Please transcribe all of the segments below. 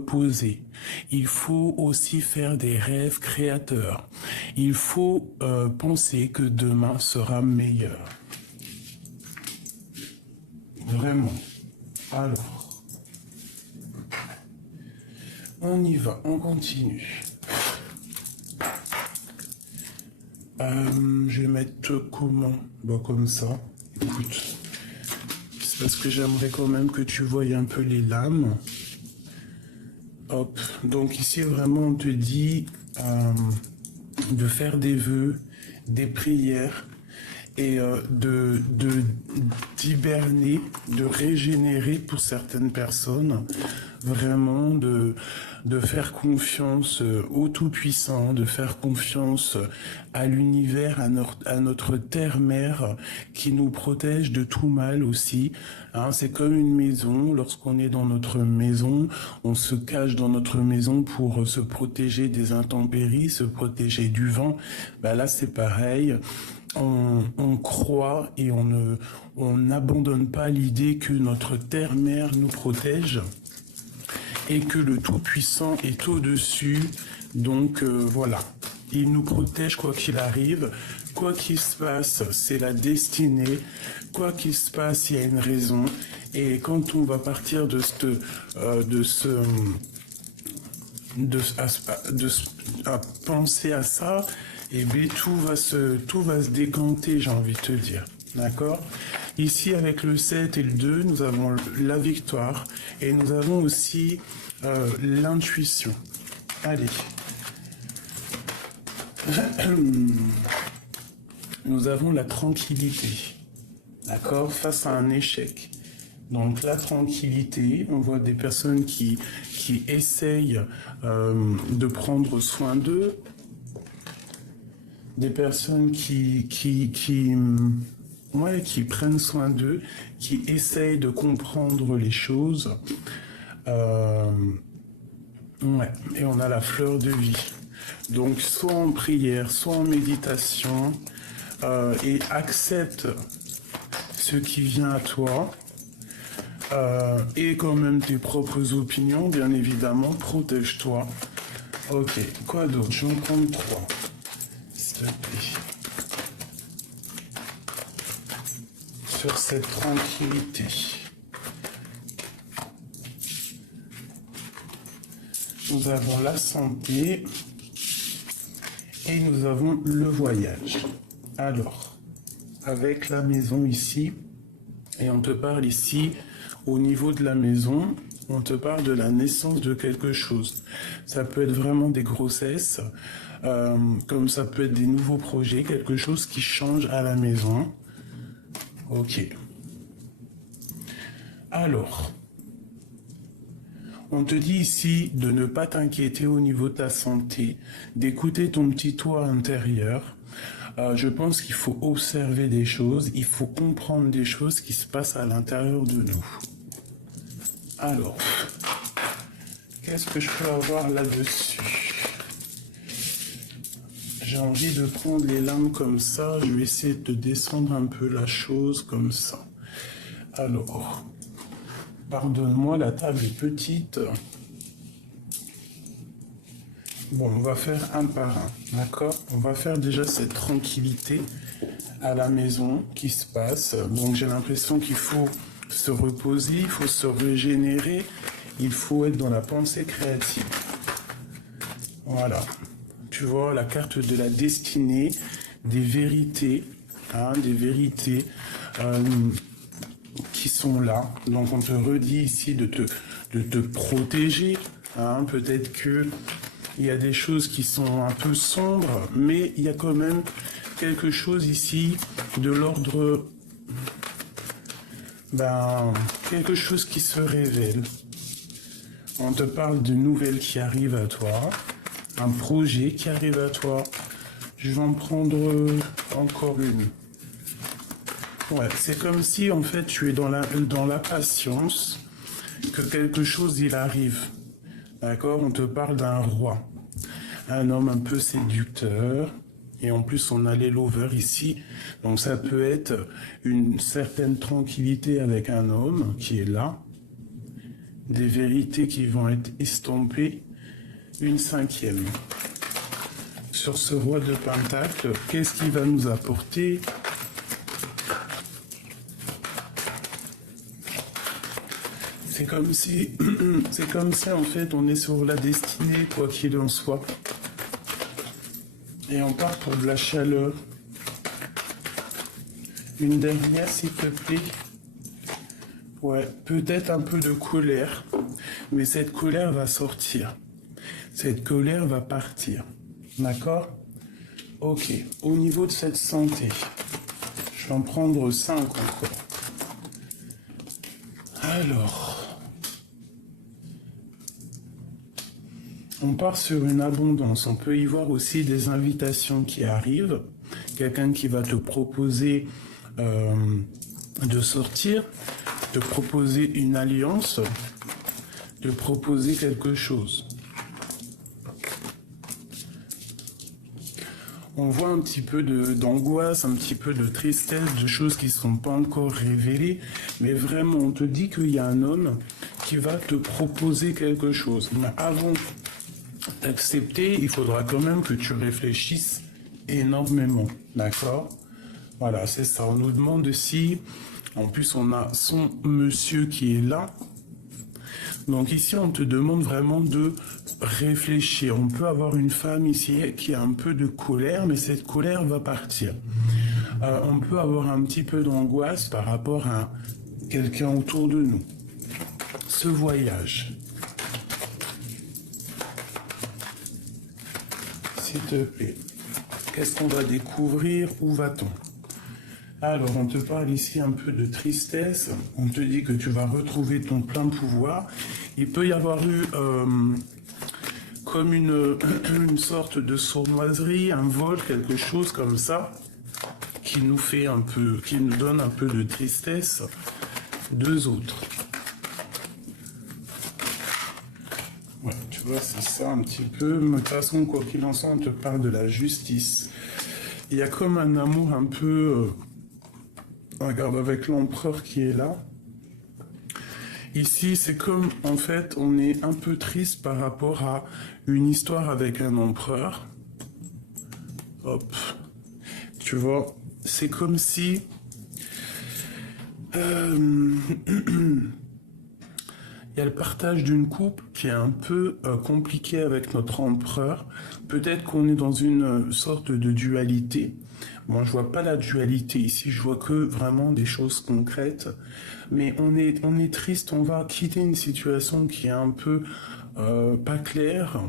reposer. Il faut aussi faire des rêves créateurs. Il faut penser que demain sera meilleur. Vraiment. Alors, on y va, on continue. Je vais mettre comment? Bon, comme ça. Écoute, c'est parce que j'aimerais quand même que tu voyes un peu les lames. Hop. Donc ici, vraiment, on te dit de faire des vœux, des prières et d'hiberner, de régénérer pour certaines personnes. Vraiment de faire confiance au Tout-Puissant, de faire confiance à l'univers, à notre terre-mère qui nous protège de tout mal aussi. Hein, c'est comme une maison. Lorsqu'on est dans notre maison, on se cache dans notre maison pour se protéger des intempéries, se protéger du vent. Ben là, c'est pareil. On croit et on n'abandonne pas l'idée que notre terre-mère nous protège et que le Tout-Puissant est au-dessus. Donc voilà, il nous protège quoi qu'il arrive. Quoi qu'il se passe, c'est la destinée. Quoi qu'il se passe, il y a une raison. Et quand on va partir à penser à ça, et bien tout va se décanter, j'ai envie de te dire. D'accord? Ici, avec le 7 et le 2, nous avons la victoire et nous avons aussi l'intuition. Allez. Nous avons la tranquillité. D'accord? Face à un échec. Donc la tranquillité, on voit des personnes qui essayent de prendre soin d'eux, des personnes qui prennent soin d'eux, qui essayent de comprendre les choses. Et on a la fleur de vie. Donc soit en prière, soit en méditation, et accepte ce qui vient à toi. Et quand même tes propres opinions, bien évidemment, protège-toi. Ok, quoi d'autre? Je vais en prendre 3. S'il te plaît. Sur cette tranquillité. Nous avons la santé et nous avons le voyage. Alors, avec la maison ici, et on te parle ici, au niveau de la maison, on te parle de la naissance de quelque chose. Ça peut être vraiment des grossesses, comme ça peut être des nouveaux projets, quelque chose qui change à la maison. Ok. Alors, on te dit ici de ne pas t'inquiéter au niveau de ta santé, d'écouter ton petit toi intérieur. Je pense qu'il faut observer des choses, il faut comprendre des choses qui se passent à l'intérieur de nous. Alors, qu'est-ce que je peux avoir là-dessus? J'ai envie de prendre les lames comme ça, je vais essayer de descendre un peu la chose comme ça. Alors, pardonne-moi, la table est petite. Bon, on va faire un par un, d'accord? On va faire déjà cette tranquillité à la maison qui se passe. Donc j'ai l'impression qu'il faut se reposer, il faut se régénérer, il faut être dans la pensée créative. Voilà. Tu vois, la carte de la destinée, des vérités, des vérités qui sont là. Donc on te redit ici de te protéger. Peut-être que il y a des choses qui sont un peu sombres, mais il y a quand même quelque chose ici de l'ordre, quelque chose qui se révèle. On te parle de nouvelles qui arrivent à toi, un projet qui arrive à toi. Je vais en prendre encore une. Ouais, c'est comme si en fait tu es dans la patience que quelque chose il arrive. D'accord? On te parle d'un roi, un homme un peu séducteur, et en plus on a les lovers ici, donc ça peut être une certaine tranquillité avec un homme qui est là, des vérités qui vont être estompées, une cinquième. Sur ce roi de Pentacle, qu'est-ce qu'il va nous apporter? C'est comme si en fait on est sur la destinée, quoi qu'il en soit. Et on part pour de la chaleur. Une dernière, s'il te plaît. Ouais, peut-être un peu de colère, mais cette colère va sortir. Cette colère va partir. D'accord? Ok. Au niveau de cette santé, je vais en prendre 5 encore. Alors, on part sur une abondance. On peut y voir aussi des invitations qui arrivent. Quelqu'un qui va te proposer de sortir, de proposer une alliance, de proposer quelque chose. On voit un petit peu d'angoisse, un petit peu de tristesse, de choses qui ne sont pas encore révélées, mais vraiment, on te dit qu'il y a un homme qui va te proposer quelque chose. Mais avant d'accepter, il faudra quand même que tu réfléchisses énormément, d'accord? Voilà, c'est ça. On nous demande si, en plus, on a son monsieur qui est là. Donc ici, on te demande vraiment de réfléchir. On peut avoir une femme ici qui a un peu de colère, mais cette colère va partir. On peut avoir un petit peu d'angoisse par rapport à quelqu'un autour de nous. Ce voyage. S'il te plaît. Qu'est-ce qu'on va découvrir? Où va-t-on? Alors, on te parle ici un peu de tristesse. On te dit que tu vas retrouver ton plein pouvoir. Il peut y avoir eu comme une sorte de sournoiserie, un vol, quelque chose comme ça, qui nous fait un peu, qui nous donne un peu de tristesse. 2 autres. Ouais, tu vois, c'est ça un petit peu. De toute façon, quoi qu'il en soit, on te parle de la justice. Il y a comme un amour un peu... regarde, avec l'empereur qui est là. Ici, c'est comme, en fait, on est un peu triste par rapport à une histoire avec un empereur. Hop. Tu vois, c'est comme si... il y a le partage d'une coupe qui est un peu compliqué avec notre empereur. Peut-être qu'on est dans une sorte de dualité. Moi, je vois pas la dualité ici, je vois que vraiment des choses concrètes. Mais on est triste, on va quitter une situation qui est un peu pas claire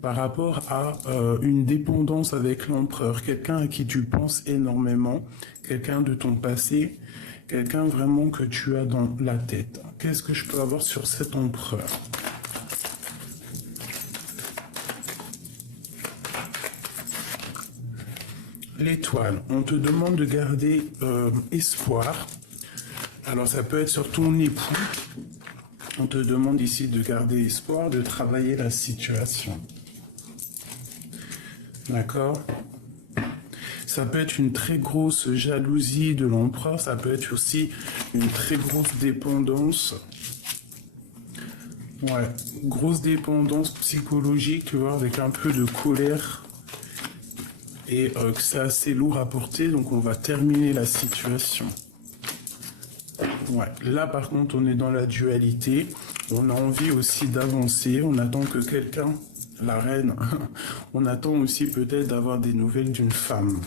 par rapport à une dépendance avec l'empereur. Quelqu'un à qui tu penses énormément, quelqu'un de ton passé, quelqu'un vraiment que tu as dans la tête. Qu'est-ce que je peux avoir sur cet empereur ? L'étoile, on te demande de garder espoir. Alors ça peut être sur ton époux. On te demande ici de garder espoir, de travailler la situation. D'accord ? Ça peut être une très grosse jalousie de l'empereur, ça peut être aussi une très grosse dépendance. Ouais, grosse dépendance psychologique, tu vois, avec un peu de colère. Et que c'est assez lourd à porter, donc on va terminer la situation. Ouais, là par contre on est dans la dualité, on a envie aussi d'avancer, on attend que quelqu'un, la reine, on attend aussi peut-être d'avoir des nouvelles d'une femme.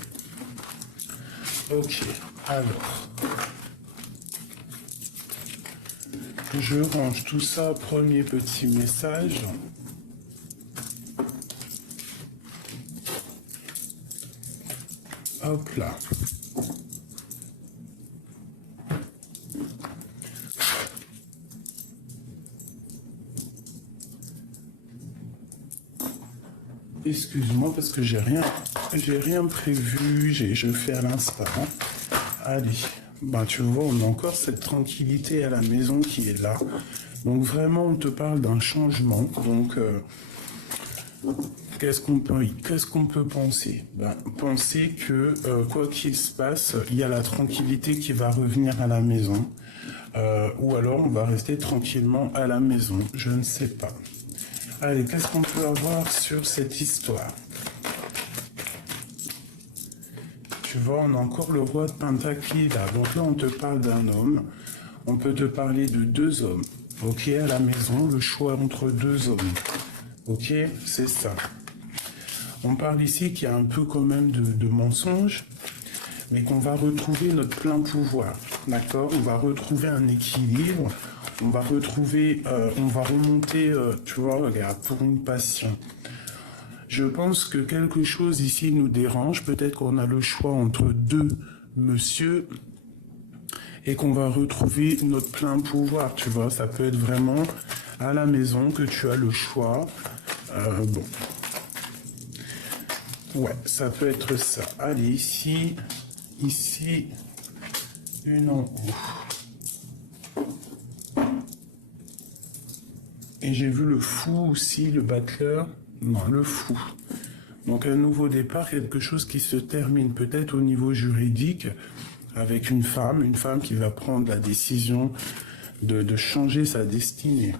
Ok, alors, je range tout ça, premier petit message. Hop là. Excuse-moi parce que j'ai rien prévu, je fais à l'instant. Allez, ben tu vois, on a encore cette tranquillité à la maison qui est là. Donc vraiment, on te parle d'un changement. Donc qu'est-ce qu'on peut penser? Penser que quoi qu'il se passe, il y a la tranquillité qui va revenir à la maison. ou alors on va rester tranquillement à la maison, je ne sais pas. Allez, qu'est-ce qu'on peut avoir sur cette histoire? Tu vois, on a encore le roi de Pentacle là. Donc là, on te parle d'un homme. On peut te parler de deux hommes. Ok, à la maison, le choix entre deux hommes. Ok, c'est ça. On parle ici qu'il y a un peu quand même de mensonges, mais qu'on va retrouver notre plein pouvoir. D'accord? On va retrouver un équilibre. On va retrouver, on va remonter, tu vois, regarde, pour une passion. Je pense que quelque chose ici nous dérange. Peut-être qu'on a le choix entre deux monsieur et qu'on va retrouver notre plein pouvoir. Tu vois, ça peut être vraiment à la maison que tu as le choix. Bon. Ouais, ça peut être ça. Allez, ici, une en haut. Et j'ai vu le fou aussi, le battleur. Non, le fou. Donc un nouveau départ, quelque chose qui se termine peut-être au niveau juridique avec une femme qui va prendre la décision de changer sa destinée.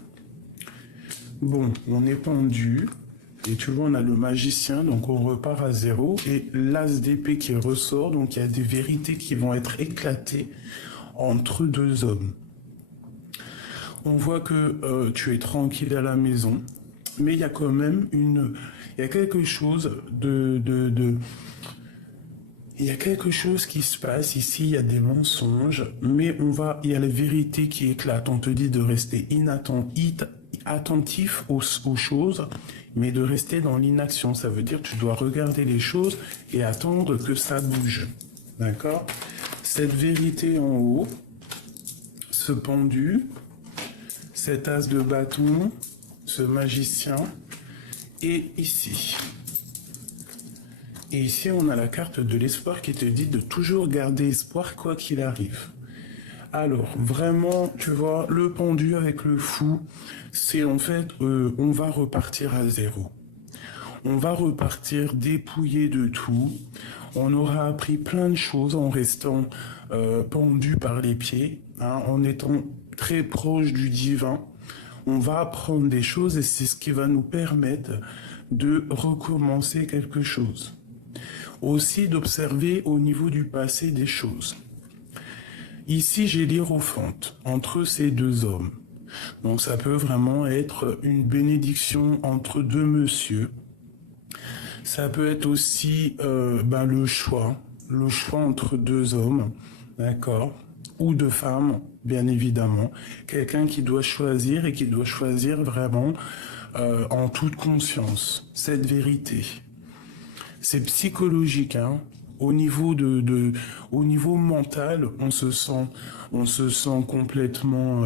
Bon, on est pendu. Et tu vois, on a le magicien, donc on repart à zéro. Et l'as d'épée qui ressort, donc il y a des vérités qui vont être éclatées entre deux hommes. On voit que tu es tranquille à la maison, mais il y a quand même il y a quelque chose il y a quelque chose qui se passe ici, il y a des mensonges, mais il y a la vérité qui éclate. On te dit de rester attentif aux choses, mais de rester dans l'inaction. Ça veut dire que tu dois regarder les choses et attendre que ça bouge. D'accord? Cette vérité en haut, ce pendu, cet as de bâton, ce magicien, et ici. Et ici, on a la carte de l'espoir qui te dit de toujours garder espoir quoi qu'il arrive. Alors, vraiment, tu vois, le pendu avec le fou, c'est en fait, on va repartir à zéro. On va repartir dépouillé de tout. On aura appris plein de choses en restant pendu par les pieds, hein, en étant très proche du divin. On va apprendre des choses et c'est ce qui va nous permettre de recommencer quelque chose. Aussi d'observer au niveau du passé des choses. Ici, j'ai l'hiérophante entre ces deux hommes. Donc ça peut vraiment être une bénédiction entre deux messieurs. Ça peut être aussi le choix entre deux hommes, d'accord, ou deux femmes, bien évidemment. Quelqu'un qui doit choisir et qui doit choisir vraiment en toute conscience cette vérité. C'est psychologique, hein. Au niveau au niveau mental, on se sent complètement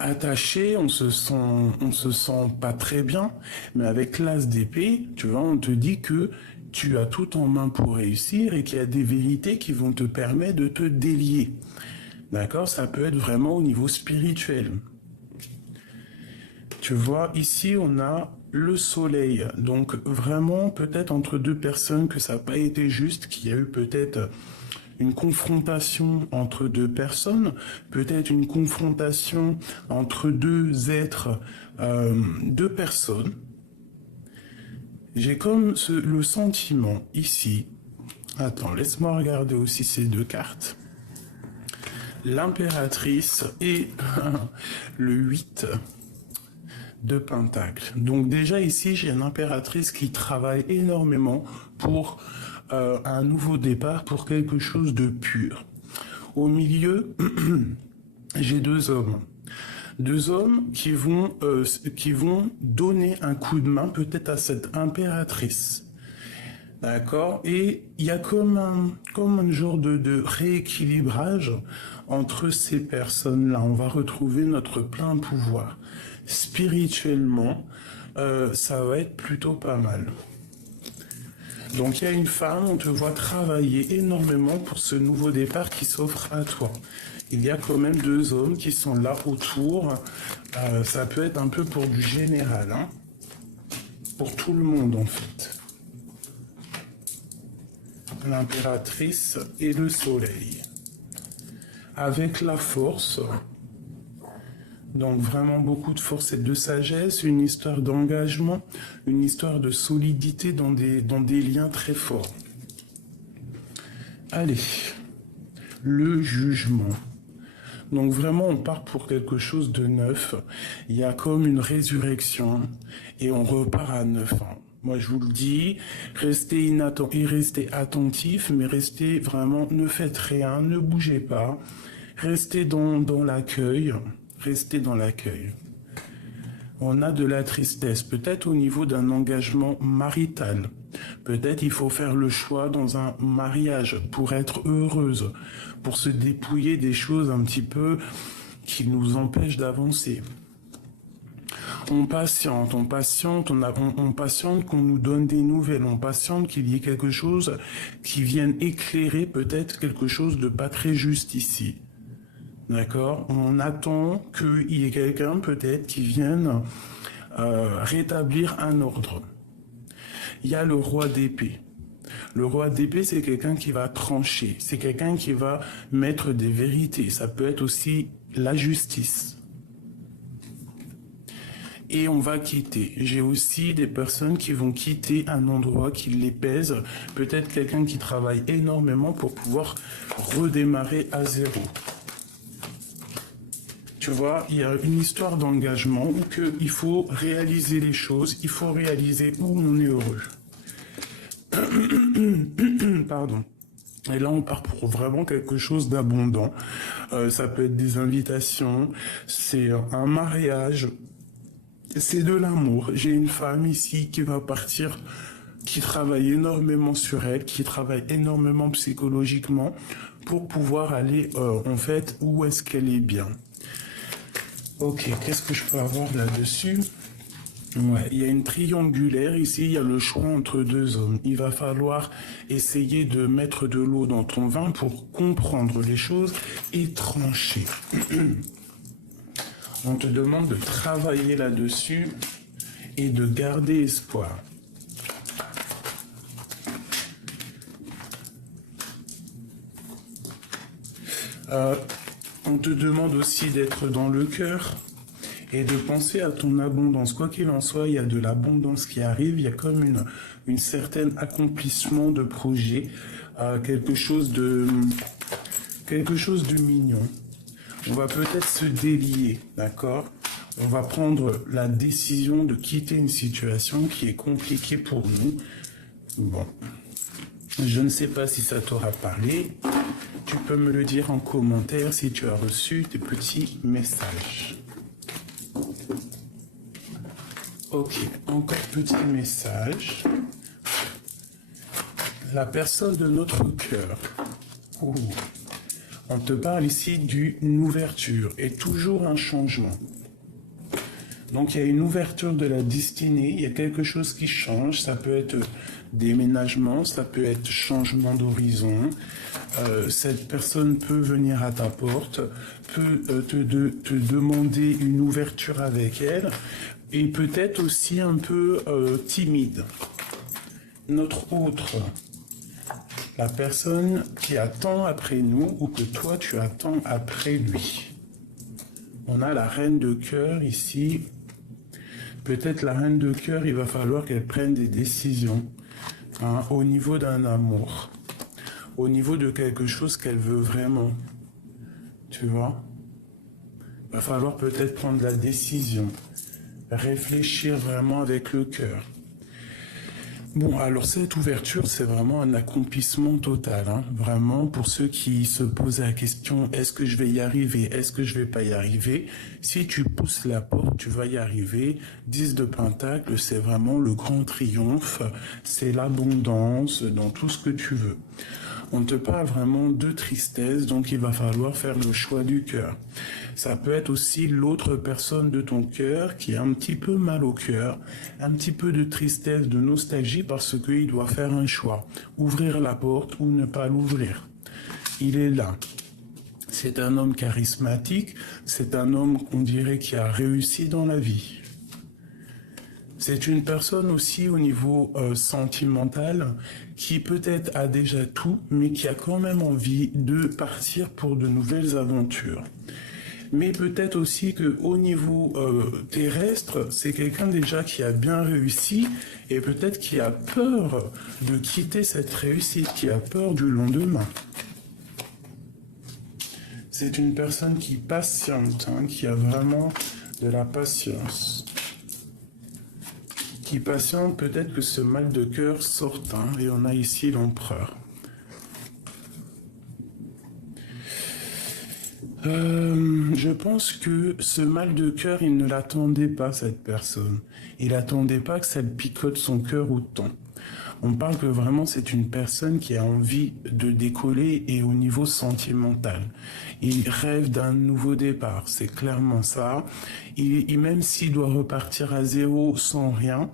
attaché, on se sent pas très bien. Mais avec l'as d'épée, tu vois, on te dit que tu as tout en main pour réussir et qu'il y a des vérités qui vont te permettre de te délier. D'accord? Ça peut être vraiment au niveau spirituel. Tu vois, ici, on a le soleil. Donc, vraiment, peut-être entre deux personnes que ça n'a pas été juste, qu'il y a eu peut-être une confrontation entre deux personnes, peut-être une confrontation entre deux êtres, deux personnes. J'ai comme le sentiment ici. Attends, laisse-moi regarder aussi ces deux cartes. L'impératrice et le 8 de Pentacle. Donc déjà ici, j'ai une impératrice qui travaille énormément pour un nouveau départ, pour quelque chose de pur. Au milieu, j'ai deux hommes. Deux hommes qui vont donner un coup de main peut-être à cette impératrice. D'accord? Et il y a comme un genre de rééquilibrage entre ces personnes-là. On va retrouver notre plein pouvoir. Spirituellement, ça va être plutôt pas mal. Donc il y a une femme, on te voit travailler énormément pour ce nouveau départ qui s'offre à toi. Il y a quand même deux hommes qui sont là autour. Ça peut être un peu pour du général, hein, pour tout le monde en fait. L'impératrice et le soleil. avec la force. Donc vraiment beaucoup de force et de sagesse, une histoire d'engagement, une histoire de solidité dans des liens très forts. Allez, le jugement. Donc vraiment, on part pour quelque chose de neuf. Il y a comme une résurrection et on repart à neuf. Moi, je vous le dis, restez attentif, mais restez vraiment, ne faites rien, ne bougez pas. Restez dans l'accueil. Restez dans l'accueil. On a de la tristesse, peut-être au niveau d'un engagement marital. Peut-être il faut faire le choix dans un mariage pour être heureuse, pour se dépouiller des choses un petit peu qui nous empêchent d'avancer. On patiente qu'on nous donne des nouvelles, on patiente qu'il y ait quelque chose qui vienne éclairer peut-être quelque chose de pas très juste ici. D'accord? On attend qu'il y ait quelqu'un peut-être qui vienne rétablir un ordre. Il y a le roi d'épée. Le roi d'épée, c'est quelqu'un qui va trancher. C'est quelqu'un qui va mettre des vérités. Ça peut être aussi la justice. Et on va quitter. J'ai aussi des personnes qui vont quitter un endroit qui les pèse. Peut-être quelqu'un qui travaille énormément pour pouvoir redémarrer à zéro. Tu vois, il y a une histoire d'engagement où il faut réaliser les choses, il faut réaliser où on est heureux. Pardon. Et là, on part pour vraiment quelque chose d'abondant. Ça peut être des invitations, c'est un mariage, c'est de l'amour. J'ai une femme ici qui va partir, qui travaille énormément sur elle, qui travaille énormément psychologiquement pour pouvoir aller, en fait, où est-ce qu'elle est bien. Ok, qu'est-ce que je peux avoir là-dessus? Ouais, il y a une triangulaire ici, il y a le choix entre deux hommes. Il va falloir essayer de mettre de l'eau dans ton vin pour comprendre les choses et trancher. On te demande de travailler là-dessus et de garder espoir. On te demande aussi d'être dans le cœur et de penser à ton abondance. Quoi qu'il en soit, il y a de l'abondance qui arrive, il y a comme une certaine accomplissement de projet, quelque chose de mignon. On va peut-être se délier, d'accord? On va prendre la décision de quitter une situation qui est compliquée pour nous. Bon, je ne sais pas si ça t'aura parlé. Tu peux me le dire en commentaire si tu as reçu tes petits messages. Ok, encore petit message. La personne de notre cœur. Ouh. On te parle ici d'une ouverture et toujours un changement. Donc il y a une ouverture de la destinée, il y a quelque chose qui change, ça peut être déménagement, ça peut être changement d'horizon. Cette personne peut venir à ta porte, peut te demander une ouverture avec elle et peut-être aussi un peu timide. Notre autre, la personne qui attend après nous ou que toi tu attends après lui. On a la reine de cœur ici. Peut-être la reine de cœur, il va falloir qu'elle prenne des décisions au niveau d'un amour, au niveau de quelque chose qu'elle veut vraiment. Tu vois? Il va falloir peut-être prendre la décision, réfléchir vraiment avec le cœur. Bon, alors cette ouverture, c'est vraiment un accomplissement total. Vraiment, pour ceux qui se posent la question, est-ce que je vais y arriver, est-ce que je vais pas y arriver? Si tu pousses la porte, tu vas y arriver. 10 de Pentacle, c'est vraiment le grand triomphe, c'est l'abondance dans tout ce que tu veux. On te parle vraiment de tristesse, donc il va falloir faire le choix du cœur. Ça peut être aussi l'autre personne de ton cœur qui a un petit peu mal au cœur, un petit peu de tristesse, de nostalgie parce qu'il doit faire un choix. Ouvrir la porte ou ne pas l'ouvrir. Il est là. C'est un homme charismatique, c'est un homme qu'on dirait qui a réussi dans la vie. C'est une personne aussi au niveau sentimental qui peut-être a déjà tout, mais qui a quand même envie de partir pour de nouvelles aventures. Mais peut-être aussi qu'au niveau terrestre, c'est quelqu'un déjà qui a bien réussi et peut-être qui a peur de quitter cette réussite, qui a peur du lendemain. C'est une personne qui patiente, hein, qui a vraiment de la patience. Qui patiente, peut-être que ce mal de cœur sorte, hein, et on a ici l'empereur. Je pense que ce mal de cœur, il ne l'attendait pas, cette personne. Il n'attendait pas que ça le picote son cœur autant. On parle que vraiment c'est une personne qui a envie de décoller et au niveau sentimental. Il rêve d'un nouveau départ, c'est clairement ça. Même s'il doit repartir à zéro sans rien,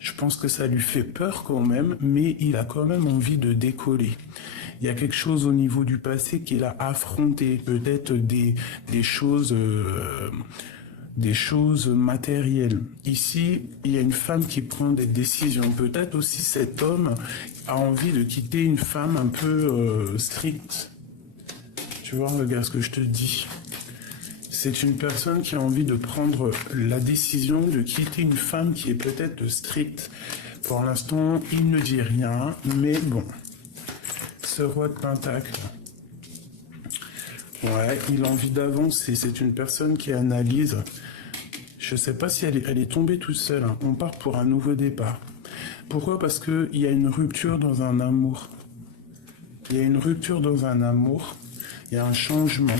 je pense que ça lui fait peur quand même, mais il a quand même envie de décoller. Il y a quelque chose au niveau du passé qu'il a affronté, peut-être des choses matérielles. Ici, il y a une femme qui prend des décisions. Peut-être aussi cet homme a envie de quitter une femme un peu stricte. Tu vois, regarde ce que je te dis. C'est une personne qui a envie de prendre la décision de quitter une femme qui est peut-être stricte. Pour l'instant, il ne dit rien, mais bon. Ce roi de Pentacle. Ouais, il a envie d'avancer. C'est une personne qui analyse. Je ne sais pas si elle est tombée toute seule. Hein. On part pour un nouveau départ. Pourquoi? Parce qu'il y a une rupture dans un amour. Il y a une rupture dans un amour. Il y a un changement.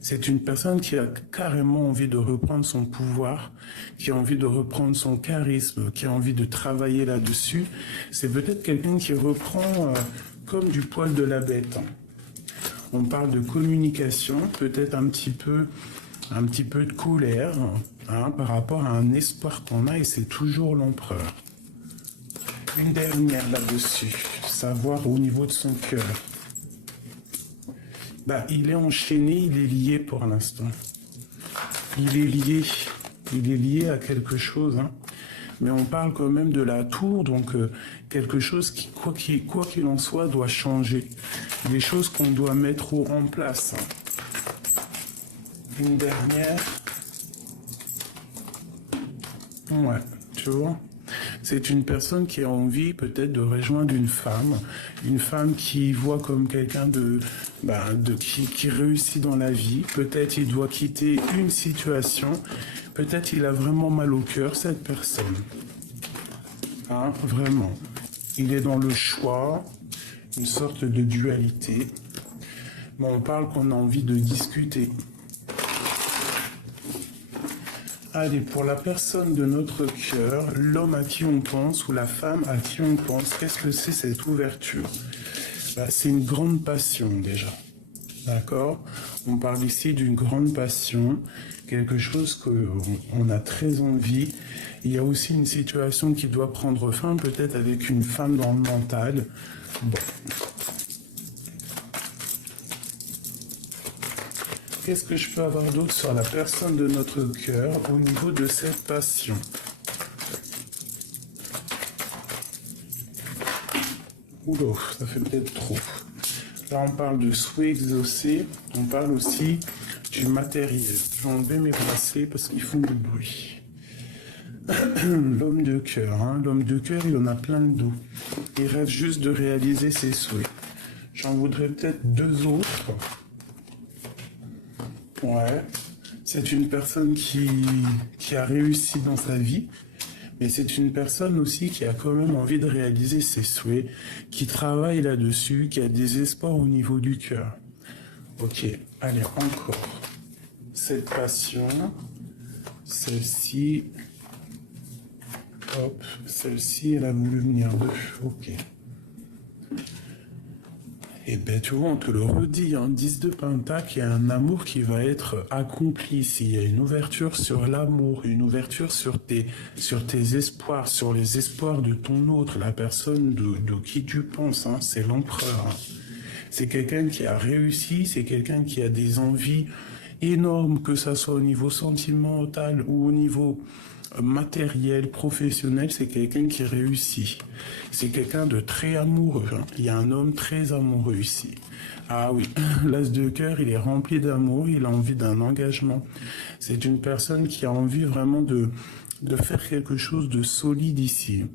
C'est une personne qui a carrément envie de reprendre son pouvoir, qui a envie de reprendre son charisme, qui a envie de travailler là-dessus. C'est peut-être quelqu'un qui reprend comme du poil de la bête. On parle de communication, peut-être un petit peu de colère, hein, par rapport à un espoir qu'on a, et c'est toujours l'empereur. Une dernière là-dessus, savoir au niveau de son cœur. Bah, il est enchaîné, il est lié pour l'instant. Il est lié à quelque chose, hein. Mais on parle quand même de la tour, donc quelque chose qui, quoi qu'il en soit, doit changer. Des choses qu'on doit mettre en place. Une dernière. Ouais, tu vois. C'est une personne qui a envie peut-être de rejoindre une femme qui voit comme quelqu'un qui réussit dans la vie. Peut-être il doit quitter une situation, peut-être il a vraiment mal au cœur, cette personne. Hein, vraiment. Il est dans le choix, une sorte de dualité. Mais on parle qu'on a envie de discuter. Allez, pour la personne de notre cœur, l'homme à qui on pense ou la femme à qui on pense, qu'est-ce que c'est cette ouverture? Bah, c'est une grande passion déjà, d'accord? On parle ici d'une grande passion, quelque chose qu'on a très envie. Il y a aussi une situation qui doit prendre fin, peut-être avec une femme dans le mental. Bon. Qu'est-ce que je peux avoir d'autre sur la personne de notre cœur au niveau de cette passion? Oula, ça fait peut-être trop. Là, on parle de souhait exaucé. On parle aussi du matériel. Je vais enlever mes bracelets parce qu'ils font du bruit. L'homme de cœur, hein. L'homme de cœur, il en a plein le dos. Il rêve juste de réaliser ses souhaits. J'en voudrais peut-être deux autres. Ouais, c'est une personne qui a réussi dans sa vie, mais c'est une personne aussi qui a quand même envie de réaliser ses souhaits, qui travaille là-dessus, qui a des espoirs au niveau du cœur. Ok, allez, encore. Cette passion, celle-ci, hop, celle-ci, elle a voulu venir d'eux, ok. Et bien, tu vois, on te le redit, hein, 10 de Pentacle, il y a un amour qui va être accompli ici. Il y a une ouverture sur l'amour, une ouverture sur tes espoirs, sur les espoirs de ton autre, la personne de qui tu penses, hein, c'est l'empereur. Hein. C'est quelqu'un qui a réussi, c'est quelqu'un qui a des envies énorme, que ça soit au niveau sentimental ou au niveau matériel, professionnel, c'est quelqu'un qui réussit. C'est quelqu'un de très amoureux. Hein. Il y a un homme très amoureux ici. Ah oui, l'as de cœur, il est rempli d'amour, il a envie d'un engagement. C'est une personne qui a envie vraiment de faire quelque chose de solide ici.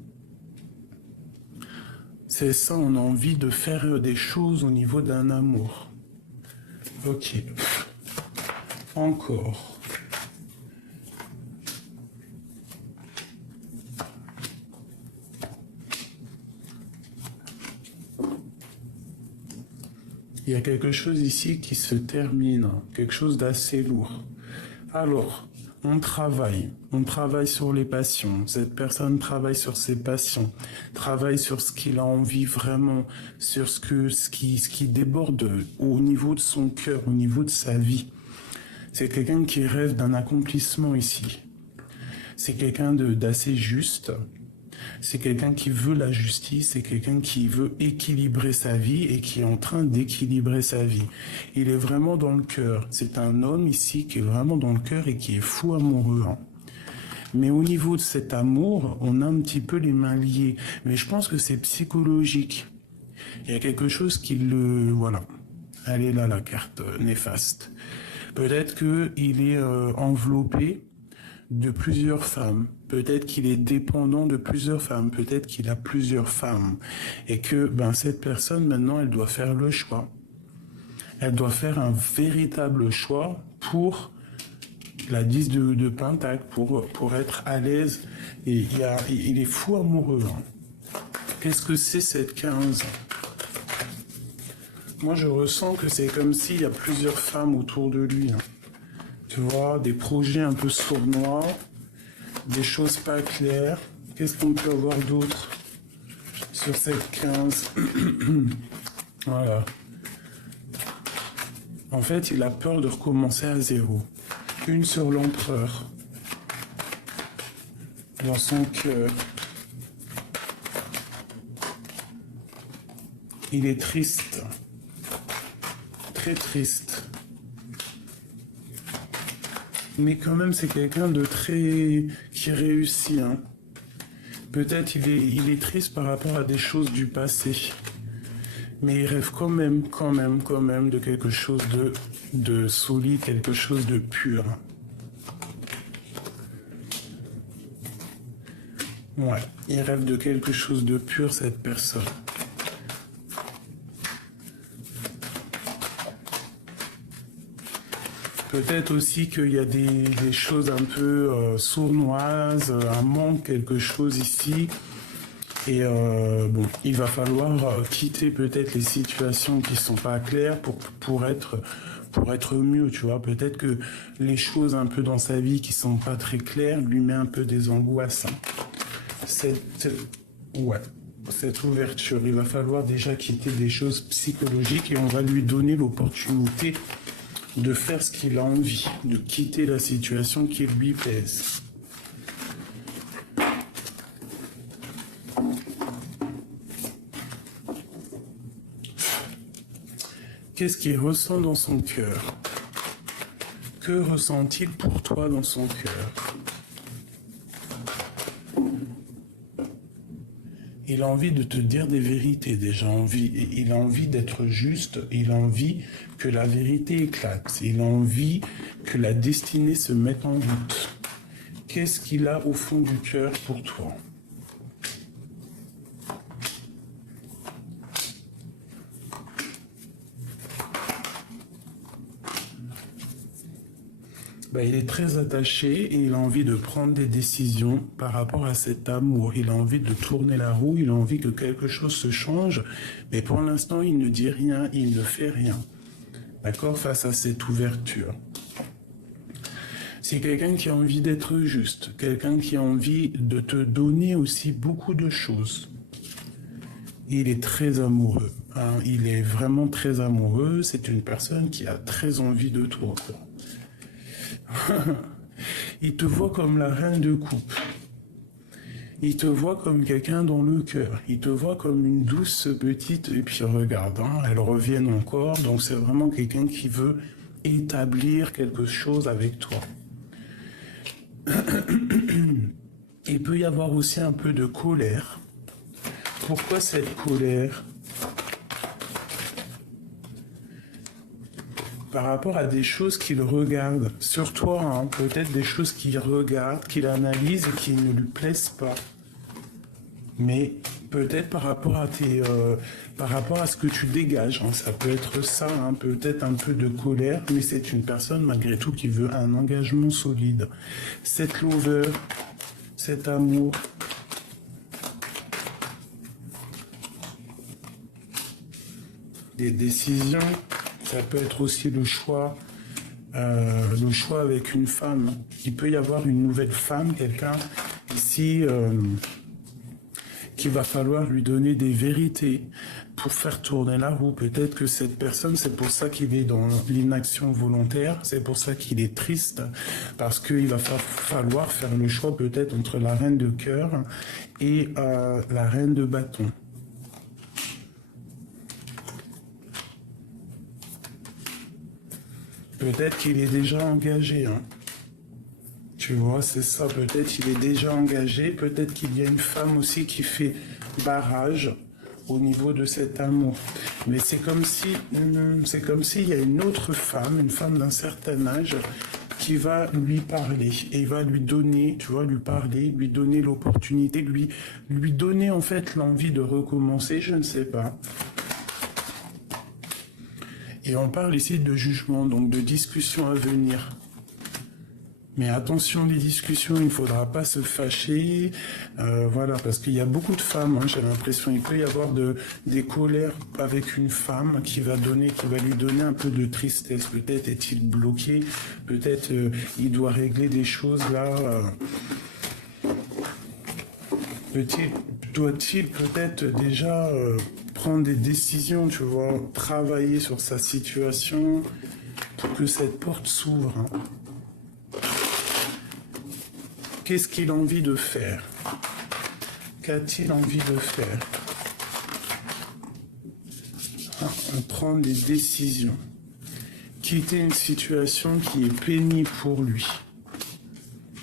C'est ça, on a envie de faire des choses au niveau d'un amour. Ok. Encore. Il y a quelque chose ici qui se termine, quelque chose d'assez lourd. Alors, on travaille sur les passions. Cette personne travaille sur ses passions, travaille sur ce qu'il a envie vraiment, sur ce qui déborde au niveau de son cœur, au niveau de sa vie. C'est quelqu'un qui rêve d'un accomplissement ici. C'est quelqu'un d'assez juste. C'est quelqu'un qui veut la justice, c'est quelqu'un qui veut équilibrer sa vie et qui est en train d'équilibrer sa vie. Il est vraiment dans le cœur. C'est un homme ici qui est vraiment dans le cœur et qui est fou amoureux. Hein. Mais au niveau de cet amour, on a un petit peu les mains liées. Mais je pense que c'est psychologique. Il y a quelque chose qui le... Voilà. Elle est là, la carte néfaste. Peut-être qu'il est enveloppé de plusieurs femmes. Peut-être qu'il est dépendant de plusieurs femmes. Peut-être qu'il a plusieurs femmes. Et que cette personne, maintenant, elle doit faire le choix. Elle doit faire un véritable choix pour la 10 de Pentacle, pour être à l'aise. Et il est fou amoureux. Hein. Qu'est-ce que c'est cette 15 ? Moi, je ressens que c'est comme s'il y a plusieurs femmes autour de lui. Hein. Tu vois, des projets un peu sournois, des choses pas claires. Qu'est-ce qu'on peut avoir d'autre sur cette 15 ? Voilà. En fait, il a peur de recommencer à zéro. Une sur l'empereur. Dans son cœur. Il est triste. Très triste. Mais quand même, c'est quelqu'un de très... qui réussit. Hein. Peut-être il est triste par rapport à des choses du passé. Mais il rêve quand même de quelque chose de solide, quelque chose de pur. Ouais, il rêve de quelque chose de pur, cette personne. Peut-être aussi qu'il y a des choses un peu sournoises, un manque, quelque chose ici. Et il va falloir quitter peut-être les situations qui sont pas claires pour être mieux, tu vois. Peut-être que les choses un peu dans sa vie qui sont pas très claires lui met un peu des angoisses. Hein. Cette ouverture, il va falloir déjà quitter des choses psychologiques et on va lui donner l'opportunité de faire ce qu'il a envie, de quitter la situation qui lui plaise. Qu'est-ce qu'il ressent dans son cœur? Que ressent-il pour toi dans son cœur? Il a envie de te dire des vérités déjà, il a envie d'être juste, il a envie que la vérité éclate, il a envie que la destinée se mette en route. Qu'est-ce qu'il a au fond du cœur pour toi? Il est très attaché et il a envie de prendre des décisions par rapport à cet amour. Il a envie de tourner la roue, il a envie que quelque chose se change, mais pour l'instant, il ne dit rien, il ne fait rien. D'accord? Face à cette ouverture. C'est quelqu'un qui a envie d'être juste, quelqu'un qui a envie de te donner aussi beaucoup de choses. Il est très amoureux, hein? Il est vraiment très amoureux, c'est une personne qui a très envie de toi. Il te voit comme la reine de coupe. Il te voit comme quelqu'un dans le cœur. Il te voit comme une douce petite... Et puis regarde, hein, elles reviennent encore. Donc c'est vraiment quelqu'un qui veut établir quelque chose avec toi. Il peut y avoir aussi un peu de colère. Pourquoi cette colère? Par rapport à des choses qu'il regarde sur toi, hein, peut-être des choses qu'il regarde, qu'il analyse et qui ne lui plaisent pas. Mais peut-être par rapport à ce que tu dégages, hein, ça peut être ça, hein, peut-être un peu de colère, mais c'est une personne malgré tout qui veut un engagement solide. Cet lover, cet amour, des décisions. Ça peut être aussi le choix avec une femme. Il peut y avoir une nouvelle femme, quelqu'un ici qu'il va falloir lui donner des vérités pour faire tourner la roue. Peut-être que cette personne, c'est pour ça qu'il est dans l'inaction volontaire, c'est pour ça qu'il est triste, parce qu'il va falloir faire le choix peut-être entre la reine de cœur et la reine de bâton. Peut-être qu'il est déjà engagé, hein. Tu vois, c'est ça, peut-être qu'il est déjà engagé, peut-être qu'il y a une femme aussi qui fait barrage au niveau de cet amour. Mais c'est comme s'il y a une autre femme, une femme d'un certain âge, qui va lui parler et va lui donner, tu vois, lui parler, lui donner l'opportunité, lui donner en fait l'envie de recommencer, je ne sais pas. Et on parle ici de jugement, donc de discussions à venir. Mais attention, les discussions, il ne faudra pas se fâcher, voilà, parce qu'il y a beaucoup de femmes, hein, j'ai l'impression, il peut y avoir des colères avec une femme qui va lui donner un peu de tristesse. Peut-être est-il bloqué, peut-être il doit régler des choses là. Doit-il peut-être déjà prendre des décisions, tu vois, travailler sur sa situation pour que cette porte s'ouvre, hein. Qu'est-ce qu'il a envie de faire? Qu'a-t-il envie de faire? On prend des décisions. Quitter une situation qui est pénible pour lui,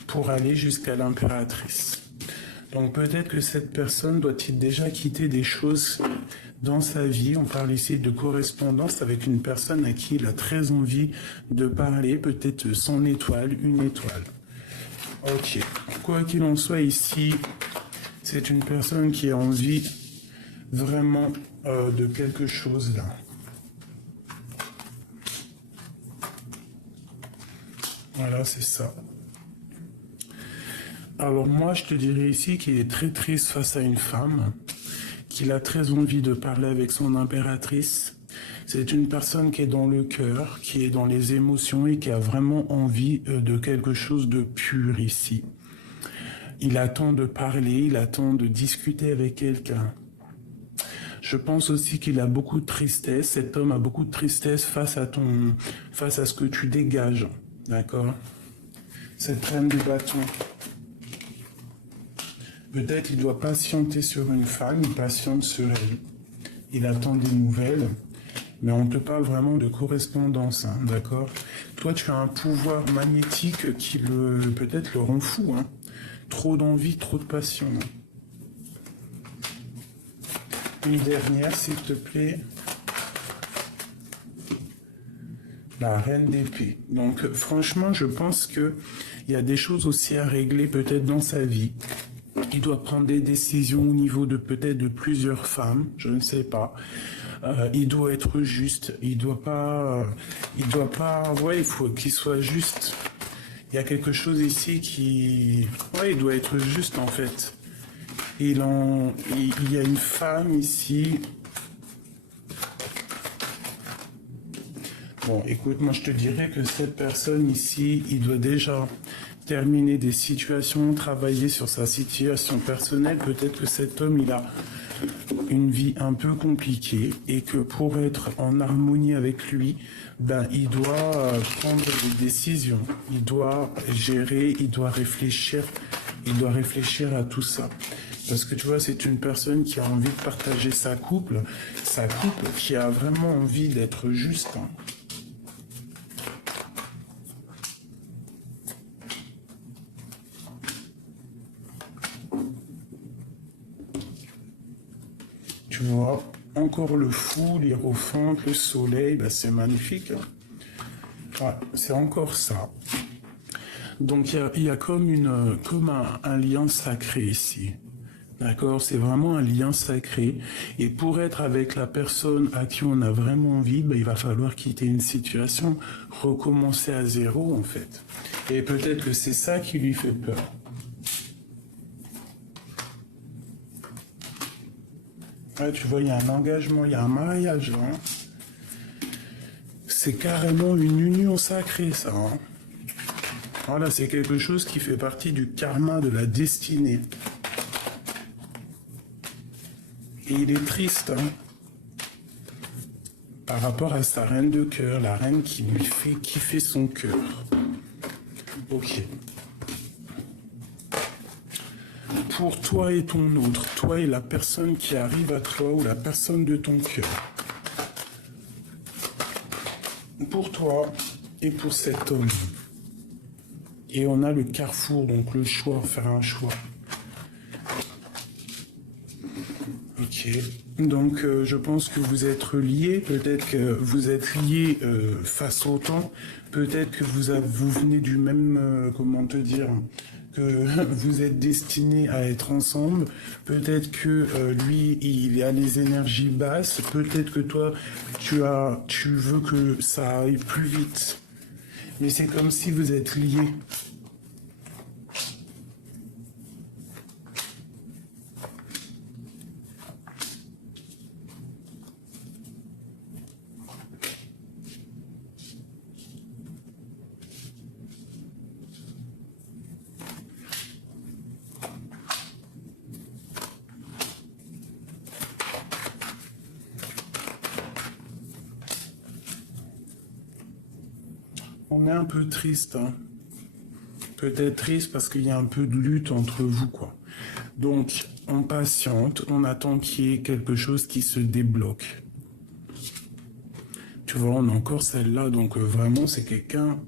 pour aller jusqu'à l'impératrice. Donc peut-être que cette personne doit-il déjà quitter des choses dans sa vie. On parle ici de correspondance avec une personne à qui il a très envie de parler, peut-être son étoile, une étoile. Ok, quoi qu'il en soit ici, c'est une personne qui a envie vraiment de quelque chose là. Voilà, c'est ça. Alors moi, je te dirais ici qu'il est très triste face à une femme, qu'il a très envie de parler avec son impératrice. C'est une personne qui est dans le cœur, qui est dans les émotions et qui a vraiment envie de quelque chose de pur ici. Il attend de parler, il attend de discuter avec quelqu'un. Je pense aussi qu'il a beaucoup de tristesse. Cet homme a beaucoup de tristesse face à ce que tu dégages. D'accord? Cette reine de bâton. Peut-être il doit patienter sur une femme, il patiente sur elle. Il attend des nouvelles. Mais on te parle vraiment de correspondance, hein, d'accord? Toi, tu as un pouvoir magnétique qui peut-être le rend fou, hein. Trop d'envie, trop de passion. Une dernière, s'il te plaît. La reine d'épée. Donc, franchement, je pense qu'il y a des choses aussi à régler peut-être dans sa vie. Il doit prendre des décisions au niveau de peut-être de plusieurs femmes, je ne sais pas. Il doit être juste, il doit pas, ouais, il faut qu'il soit juste. Il y a quelque chose ici ouais, il doit être juste en fait. Il y a une femme ici. Bon, écoute, moi je te dirais que cette personne ici, il doit déjà terminer des situations, travailler sur sa situation personnelle. Peut-être que cet homme, il a une vie un peu compliquée et que pour être en harmonie avec lui, ben, il doit prendre des décisions, il doit gérer, il doit réfléchir à tout ça. Parce que tu vois, c'est une personne qui a envie de partager sa couple qui a vraiment envie d'être juste. Tu vois, encore le fou, l'hiérophante, le soleil, bah, c'est magnifique. Hein. Ouais, c'est encore ça. Donc il y a comme un lien sacré ici. D'accord, c'est vraiment un lien sacré. Et pour être avec la personne à qui on a vraiment envie, ben, il va falloir quitter une situation, recommencer à zéro en fait. Et peut-être que c'est ça qui lui fait peur. Ouais, tu vois, il y a un engagement, il y a un mariage. Hein. C'est carrément une union sacrée, ça. Hein. Voilà, c'est quelque chose qui fait partie du karma, de la destinée. Et il est triste, hein, par rapport à sa reine de cœur, la reine qui lui fait kiffer son cœur. Ok. Pour toi et ton autre, toi et la personne qui arrive à toi ou la personne de ton cœur. Pour toi et pour cet homme. Et on a le carrefour, donc le choix, faire un choix. Ok, donc je pense que vous êtes liés, peut-être que vous êtes liés face au temps, peut-être que vous venez du même, comment te dire, que vous êtes destinés à être ensemble, peut-être que lui, il a les énergies basses, peut-être que toi, tu veux que ça aille plus vite, mais c'est comme si vous êtes liés. On est un peu triste, hein. Peut-être triste parce qu'il y a un peu de lutte entre vous, quoi. Donc, on patiente, on attend qu'il y ait quelque chose qui se débloque. Tu vois, on a encore celle-là, donc vraiment, c'est quelqu'un,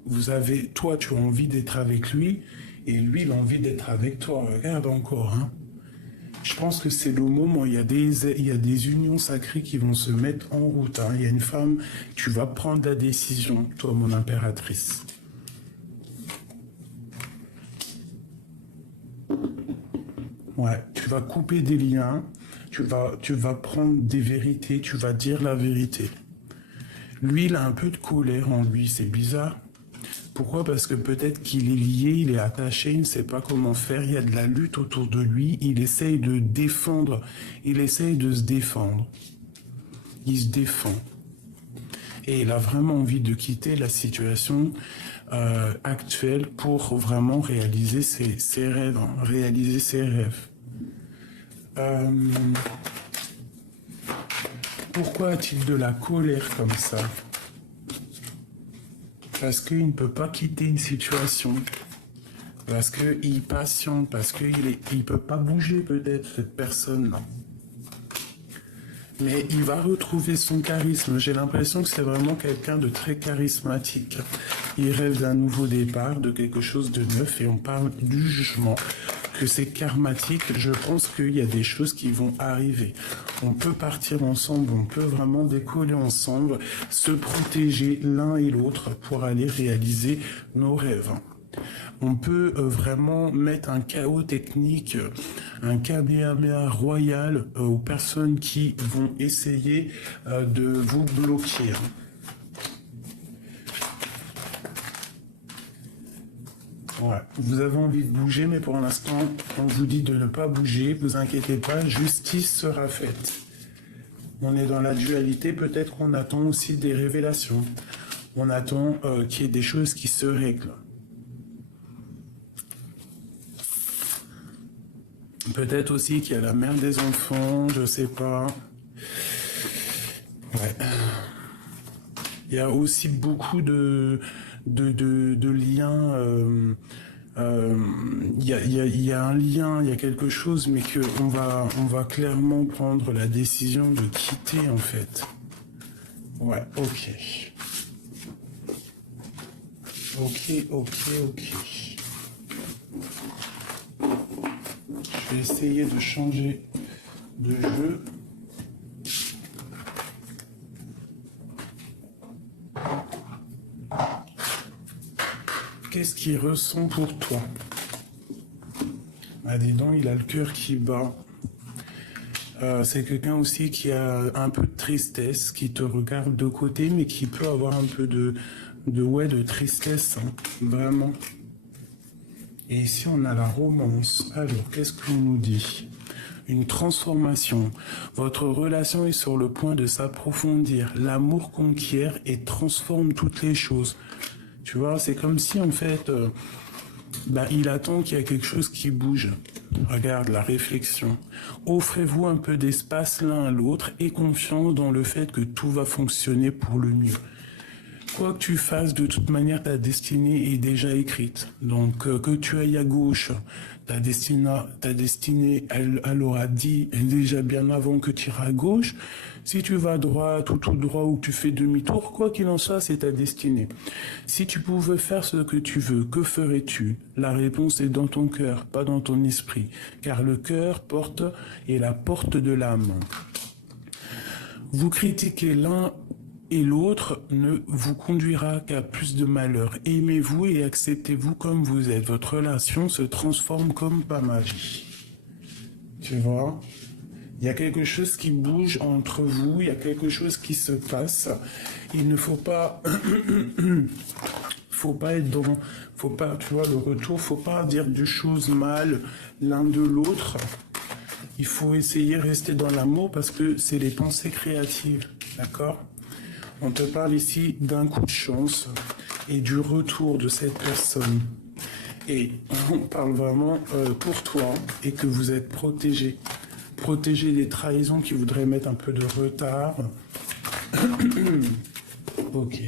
toi, tu as envie d'être avec lui, et lui, il a envie d'être avec toi. Regarde encore, hein. Je pense que c'est le moment, il y a des unions sacrées qui vont se mettre en route. Hein. Il y a une femme, tu vas prendre la décision, toi, mon impératrice. Ouais, tu vas couper des liens, tu vas prendre des vérités, tu vas dire la vérité. Lui, il a un peu de colère en lui, c'est bizarre. Pourquoi? Parce que peut-être qu'il est lié, il est attaché, il ne sait pas comment faire, il y a de la lutte autour de lui, il essaye de défendre, il essaye de se défendre. Il se défend. Et il a vraiment envie de quitter la situation actuelle pour vraiment réaliser ses rêves, hein, réaliser ses rêves. Pourquoi a-t-il de la colère comme ça? Parce qu'il ne peut pas quitter une situation. Parce qu'il patiente, parce qu'il ne peut pas bouger peut-être, cette personne. Non. Mais il va retrouver son charisme. J'ai l'impression que c'est vraiment quelqu'un de très charismatique. Il rêve d'un nouveau départ, de quelque chose de neuf, et on parle du jugement, que c'est karmatique. Je pense qu'il y a des choses qui vont arriver. On peut partir ensemble, on peut vraiment décoller ensemble, se protéger l'un et l'autre pour aller réaliser nos rêves. On peut vraiment mettre un chaos technique, un kamehameha royal aux personnes qui vont essayer de vous bloquer. Ouais. Vous avez envie de bouger, mais pour l'instant, on vous dit de ne pas bouger. Vous inquiétez pas, justice sera faite. On est dans la dualité, peut-être qu'on attend aussi des révélations. On attend qu'il y ait des choses qui se règlent. Peut-être aussi qu'il y a la mère des enfants, je sais pas. Ouais. Il y a aussi beaucoup de liens. Il y a un lien, il y a quelque chose, mais on va clairement prendre la décision de quitter en fait. Ouais, ok. Ok. Je vais essayer de changer de jeu. qu'est-ce qu'il ressent pour toi? Ah, dis donc, il a le cœur qui bat. C'est quelqu'un aussi qui a un peu de tristesse, qui te regarde de côté, mais qui peut avoir un peu de tristesse, hein, vraiment. Et ici, on a la romance. Alors, qu'est-ce qu'on nous dit? Une transformation. Votre relation est sur le point de s'approfondir. L'amour conquiert et transforme toutes les choses. Tu vois, c'est comme si, en fait, il attend qu'il y a quelque chose qui bouge. Regarde la réflexion. Offrez-vous un peu d'espace l'un à l'autre et confiance dans le fait que tout va fonctionner pour le mieux. Quoi que tu fasses, de toute manière, ta destinée est déjà écrite. Donc, que tu ailles à gauche, ta destinée, elle aura dit déjà bien avant que tu iras à gauche. Si tu vas à droite ou tout droit ou que tu fais demi-tour, quoi qu'il en soit, c'est ta destinée. Si tu pouvais faire ce que tu veux, que ferais-tu? La réponse est dans ton cœur, pas dans ton esprit. Car le cœur est la porte de l'âme. Vous critiquez l'un et l'autre ne vous conduira qu'à plus de malheur. Aimez-vous et acceptez-vous comme vous êtes. Votre relation se transforme comme par magie. Tu vois? Il y a quelque chose qui bouge entre vous, il y a quelque chose qui se passe. Il ne faut pas... tu vois, le retour, faut pas dire des choses mal l'un de l'autre. Il faut essayer de rester dans l'amour parce que c'est les pensées créatives, d'accord? On te parle ici d'un coup de chance et du retour de cette personne. Et on parle vraiment pour toi et que vous êtes protégé. Protégé des trahisons qui voudraient mettre un peu de retard. Ok.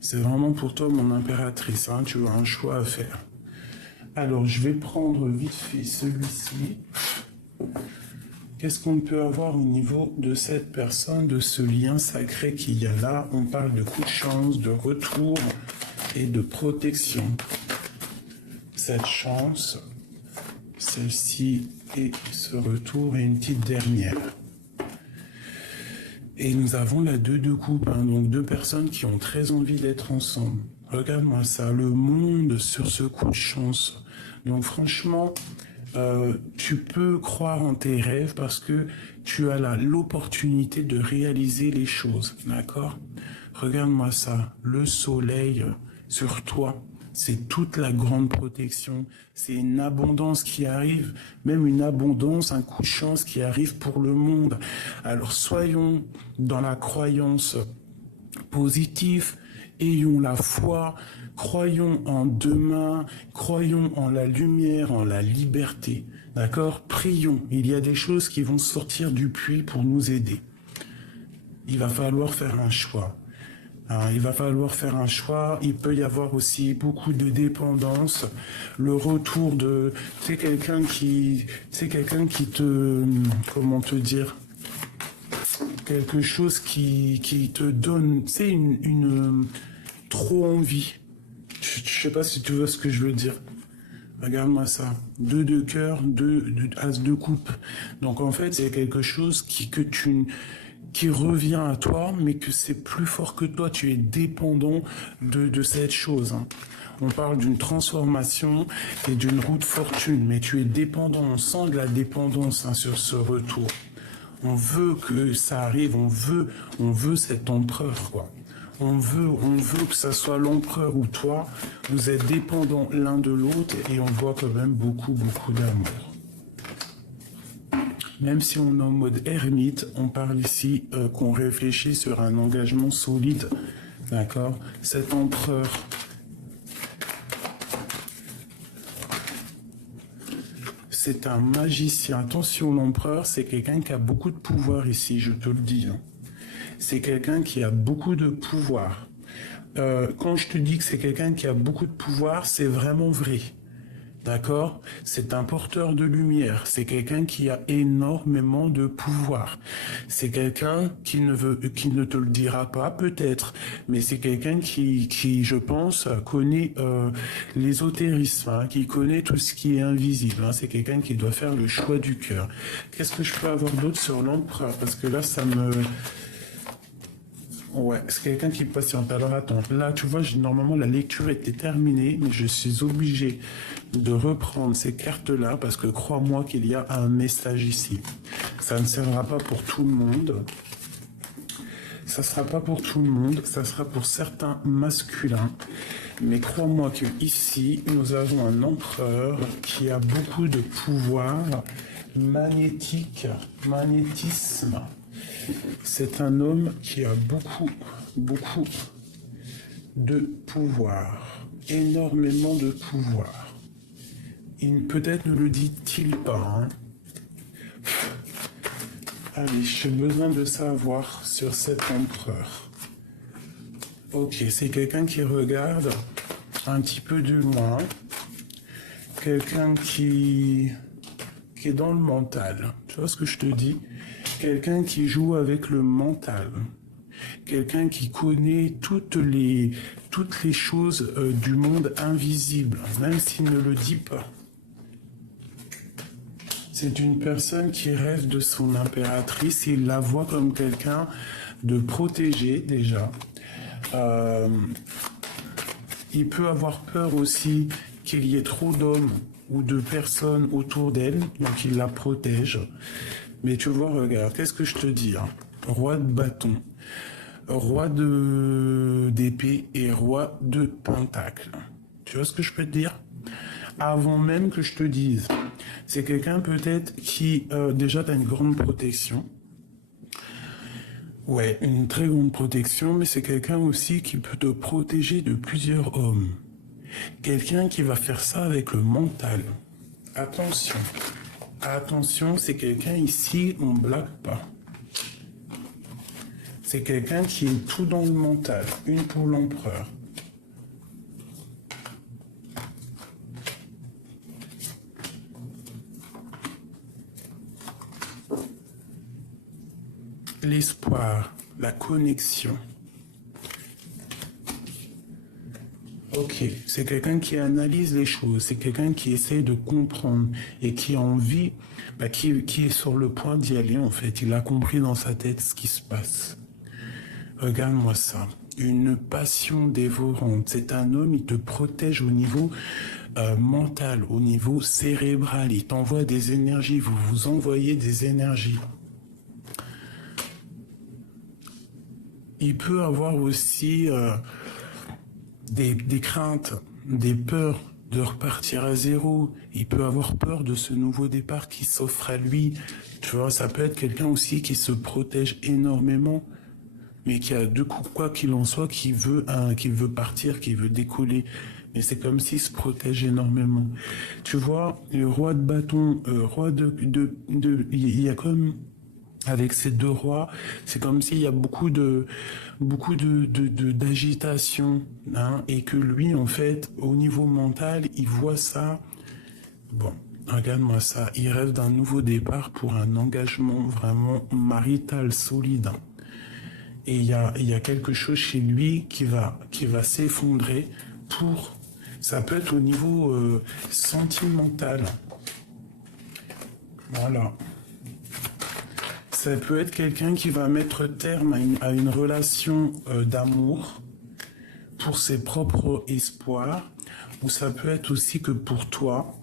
C'est vraiment pour toi, mon impératrice. Hein, tu as un choix à faire. Alors, je vais prendre vite fait celui-ci. Qu'est-ce qu'on peut avoir au niveau de cette personne, de ce lien sacré qu'il y a là? On parle de coup de chance, de retour et de protection. Cette chance, celle-ci et ce retour et une petite dernière. Et nous avons la 2 de coupe, hein, donc 2 personnes qui ont très envie d'être ensemble. Regarde-moi ça, le monde sur ce coup de chance. Donc franchement... tu peux croire en tes rêves parce que tu as l'opportunité de réaliser les choses, d'accord? Regarde-moi ça, le soleil sur toi, c'est toute la grande protection, c'est une abondance qui arrive, même une abondance, un coup de chance qui arrive pour le monde. Alors soyons dans la croyance positive, ayons la foi, croyons en demain, croyons en la lumière, en la liberté. D'accord? Prions. Il y a des choses qui vont sortir du puits pour nous aider. Il va falloir faire un choix. Alors, il va falloir faire un choix. Il peut y avoir aussi beaucoup de dépendance. Le retour de... C'est quelqu'un qui te... Comment te dire? Quelque chose qui te donne... C'est une trop envie. Je sais pas si tu vois ce que je veux dire. Regarde-moi ça. 2 de cœur, 2 as de coupe. Donc en fait, c'est quelque chose qui revient à toi, mais que c'est plus fort que toi. Tu es dépendant de cette chose. Hein. On parle d'une transformation et d'une roue de fortune, mais tu es dépendant. On sent de la dépendance sur ce retour. On veut que ça arrive. On veut cet empereur, quoi. On veut que ça soit l'empereur ou toi. Vous êtes dépendants l'un de l'autre et on voit quand même beaucoup d'amour. Même si on est en mode ermite, on parle ici qu'on réfléchit sur un engagement solide. D'accord? Cet empereur, c'est un magicien. Attention, l'empereur, c'est quelqu'un qui a beaucoup de pouvoir ici, je te le dis. Hein. C'est quelqu'un qui a beaucoup de pouvoir. Quand je te dis que c'est quelqu'un qui a beaucoup de pouvoir, c'est vraiment vrai. D'accord? C'est un porteur de lumière. C'est quelqu'un qui a énormément de pouvoir. C'est quelqu'un qui ne te le dira pas, peut-être, mais c'est quelqu'un qui, je pense, connaît l'ésotérisme, hein, qui connaît tout ce qui est invisible. Hein. C'est quelqu'un qui doit faire le choix du cœur. Qu'est-ce que je peux avoir d'autre sur l'empereur? Parce que là, ça me... Ouais, c'est quelqu'un qui patiente. Alors attends, là tu vois, normalement la lecture était terminée, mais je suis obligé de reprendre ces cartes-là parce que crois-moi qu'il y a un message ici. Ça ne sera pas pour tout le monde. Ça ne sera pas pour tout le monde, ça sera pour certains masculins. Mais crois-moi que ici, nous avons un empereur qui a beaucoup de pouvoir magnétique, magnétisme. C'est un homme qui a beaucoup de pouvoir, énormément de pouvoir. Peut-être ne le dit-il pas. Hein. Allez, j'ai besoin de savoir sur cet empereur. Ok, c'est quelqu'un qui regarde un petit peu de loin. Quelqu'un qui est dans le mental. Tu vois ce que je te dis? Quelqu'un qui joue avec le mental. Quelqu'un qui connaît toutes les choses du monde invisible, même s'il ne le dit pas. C'est une personne qui rêve de son impératrice et il la voit comme quelqu'un de protégé déjà. Il peut avoir peur aussi qu'il y ait trop d'hommes ou de personnes autour d'elle, donc il la protège. Mais tu vois, regarde, qu'est-ce que je te dis hein? Roi de bâton, roi d'épée et roi de pentacle. Tu vois ce que je peux te dire? Avant même que je te dise, c'est quelqu'un peut-être qui déjà t'as une grande protection. Ouais, une très grande protection, mais c'est quelqu'un aussi qui peut te protéger de plusieurs hommes. Quelqu'un qui va faire ça avec le mental. Attention. Attention, c'est quelqu'un ici, on ne blague pas. C'est quelqu'un qui est tout dans le mental. Une pour l'empereur. L'espoir, la connexion. Ok, c'est quelqu'un qui analyse les choses, c'est quelqu'un qui essaie de comprendre et qui a envie, qui est sur le point d'y aller en fait. Il a compris dans sa tête ce qui se passe. Regarde-moi ça. Une passion dévorante. C'est un homme, il te protège au niveau mental, au niveau cérébral. Il t'envoie des énergies, vous vous envoyez des énergies. Il peut avoir aussi des craintes, des peurs de repartir à zéro. Il peut avoir peur de ce nouveau départ qui s'offre à lui. Tu vois, ça peut être quelqu'un aussi qui se protège énormément, mais qui a deux coups, quoi qu'il en soit, qui veut partir, qui veut décoller. Mais c'est comme s'il se protège énormément. Tu vois, le roi de bâton, il y a comme avec ces deux rois, c'est comme s'il y a beaucoup d'agitation, hein, et que lui, en fait, au niveau mental, il voit ça. Bon, regarde-moi ça. Il rêve d'un nouveau départ pour un engagement vraiment marital solide. Et il y a quelque chose chez lui qui va s'effondrer pour. Ça peut être au niveau sentimental. Voilà. Ça peut être quelqu'un qui va mettre terme à une relation d'amour pour ses propres espoirs, ou ça peut être aussi que pour toi,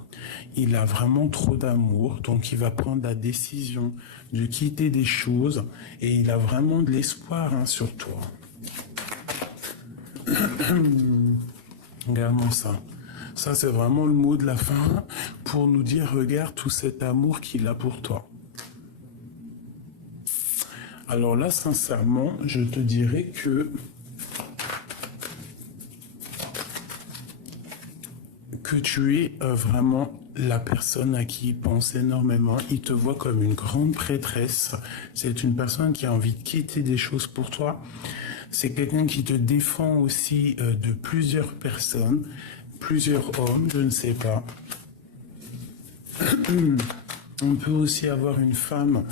il a vraiment trop d'amour, donc il va prendre la décision de quitter des choses et il a vraiment de l'espoir sur toi. Regarde-moi ça. Ça, c'est vraiment le mot de la fin pour nous dire, regarde tout cet amour qu'il a pour toi. Alors là, sincèrement, je te dirais que tu es vraiment la personne à qui il pense énormément. Il te voit comme une grande prêtresse. C'est une personne qui a envie de quitter des choses pour toi. C'est quelqu'un qui te défend aussi de plusieurs personnes, plusieurs hommes, je ne sais pas. On peut aussi avoir une femme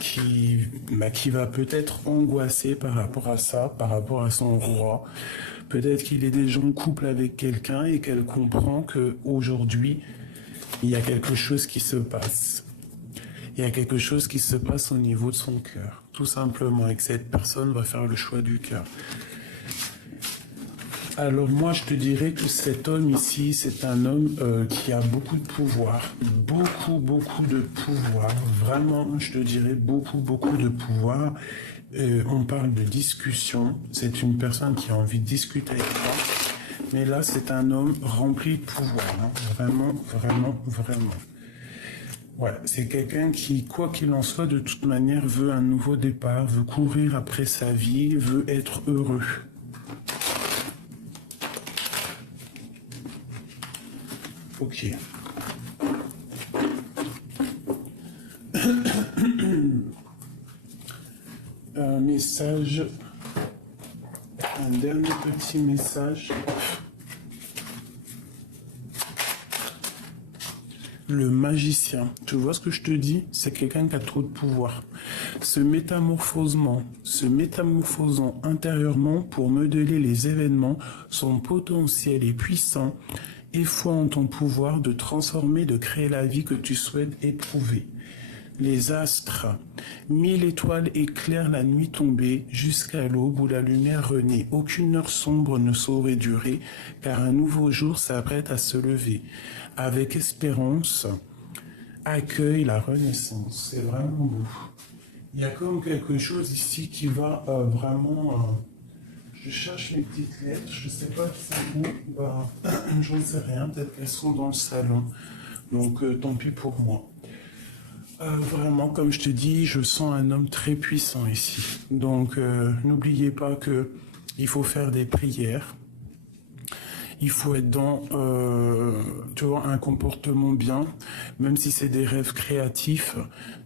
qui va peut-être angoisser par rapport à ça, par rapport à son roi. Peut-être qu'il est déjà en couple avec quelqu'un et qu'elle comprend qu'aujourd'hui, il y a quelque chose qui se passe. il y a quelque chose qui se passe au niveau de son cœur, tout simplement, et que cette personne va faire le choix du cœur. Alors moi, je te dirais que cet homme ici, c'est un homme qui a beaucoup de pouvoir, beaucoup de pouvoir. Vraiment, je te dirais beaucoup de pouvoir. On parle de discussion. C'est une personne qui a envie de discuter avec toi. Mais là, c'est un homme rempli de pouvoir. Hein. Vraiment. Ouais, c'est quelqu'un qui, quoi qu'il en soit, de toute manière, veut un nouveau départ, veut courir après sa vie, veut être heureux. Ok. Un message, un dernier petit message. Le magicien, tu vois ce que je te dis? C'est quelqu'un qui a trop de pouvoir. Se métamorphosant intérieurement pour modeler les événements, son potentiel est puissant et foi en ton pouvoir de transformer, de créer la vie que tu souhaites éprouver. Les astres, 1000 étoiles éclairent la nuit tombée jusqu'à l'aube où la lumière renaît. Aucune heure sombre ne saurait durer, car un nouveau jour s'apprête à se lever. Avec espérance, accueille la renaissance. C'est vraiment beau. Il y a comme quelque chose ici qui va vraiment... je cherche mes petites lettres, je ne sais pas si c'est où. Bah, j'en sais rien, peut-être qu'elles sont dans le salon. Donc tant pis pour moi. Vraiment, comme je te dis, je sens un homme très puissant ici. Donc, n'oubliez pas que il faut faire des prières. Il faut être dans, tu vois, un comportement bien, même si c'est des rêves créatifs,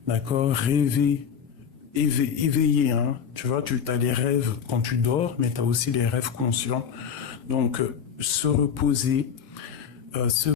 d'accord, rêver, éveiller, hein. Tu vois, tu as les rêves quand tu dors, mais tu as aussi les rêves conscients. Donc, se reposer, se